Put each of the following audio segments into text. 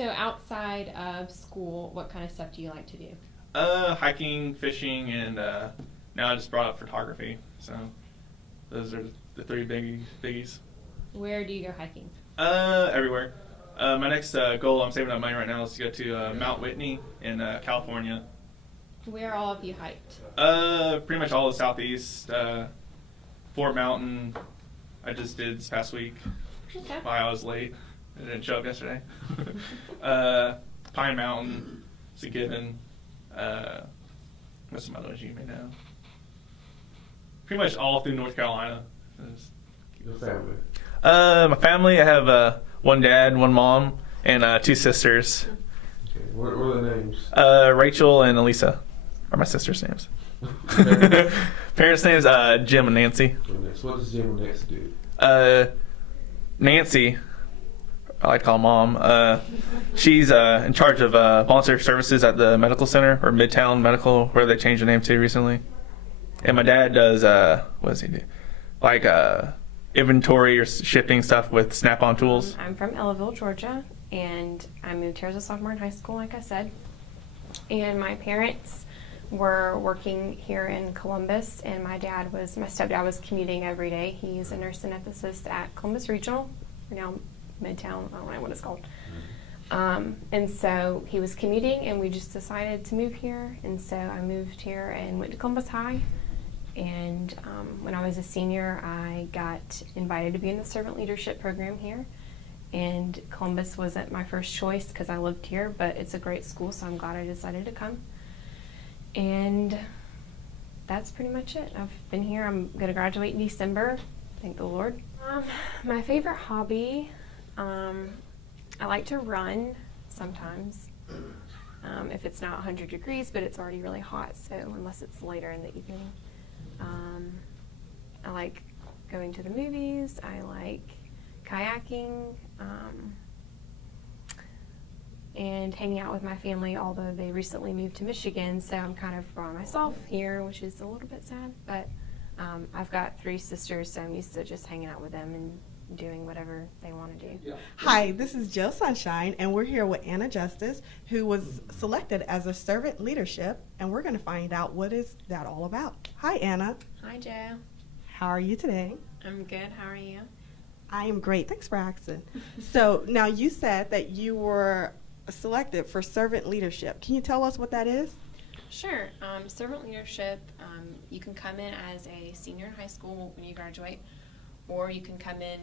So outside of school, what kind of stuff do you like to do? Hiking, fishing, and now I just brought up photography. So those are the three biggies. Where do you go hiking? Everywhere. My next goal, I'm saving up money right now, is to go to Mount Whitney in California. Where all have you hiked? Pretty much all the southeast. Fort Mountain, I just did this past week. Okay. Why I was late. I didn't show up yesterday. Pine Mountain, Given. What's some other ones you may know? Pretty much all through North Carolina. Your family. My family, I have one dad, one mom, and two sisters. Okay. What are the names? Rachel and Elisa are my sisters' names. Parents' names, Jim and Nancy. What does Jim and Nancy do? Nancy, I like to call mom. She's in charge of volunteer services at the medical center, or Midtown Medical, where they changed the name to recently. And my dad does, what does he do? Like inventory or shipping stuff with Snap-on tools. I'm from Ellaville, Georgia, and I moved here as a sophomore in high school, like I said. And my parents were working here in Columbus, and my stepdad was commuting every day. He's a nurse anesthetist at Columbus Regional, or now Midtown, I don't know what it's called. And so he was commuting, and we just decided to move here. And so I moved here and went to Columbus High. And when I was a senior, I got invited to be in the servant leadership program here. And Columbus wasn't my first choice because I lived here, but it's a great school, so I'm glad I decided to come. And that's pretty much it. I've been here. I'm going to graduate in December. Thank the Lord. My favorite hobby, I like to run sometimes. If it's not 100 degrees, but it's already really hot, so unless it's later in the evening. I like going to the movies. I like kayaking and hanging out with my family, although they recently moved to Michigan, so I'm kind of by myself here, which is a little bit sad. But I've got 3 sisters, so I'm used to just hanging out with them and doing whatever they want to do. Hi, this is Jill Sunshine, and we're here with Anna Justice, who was selected as a servant leadership, and we're going to find out what is that all about. Hi, Anna. Hi, Joe. How are you today? I'm good. How are you? I am great. Thanks for asking. So now you said that you were selected for servant leadership. Can you tell us what that is? Sure. Servant leadership, you can come in as a senior in high school when you graduate, or you can come in,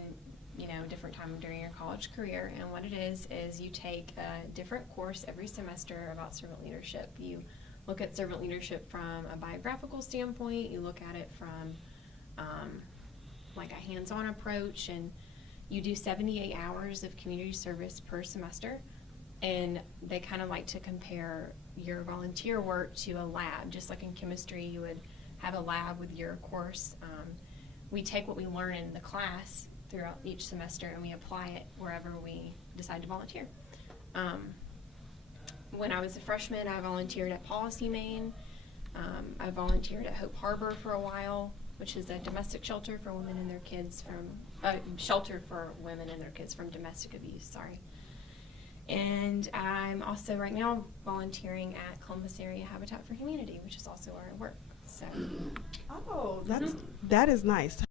different time during your college career. And what it is you take a different course every semester about servant leadership. You look at servant leadership from a biographical standpoint. You look at it from like a hands-on approach, and you do 78 hours of community service per semester. And they kind of like to compare your volunteer work to a lab. Just like in chemistry, you would have a lab with your course. We take what we learn in the class throughout each semester and we apply it wherever we decide to volunteer. When I was a freshman, I volunteered at Policy Maine. I volunteered at Hope Harbor for a while, which is a domestic shelter for women and their kids shelter for women and their kids from domestic abuse, sorry. And I'm also right now volunteering at Columbus Area Habitat for Humanity, which is also where I work. So. Oh, that is nice.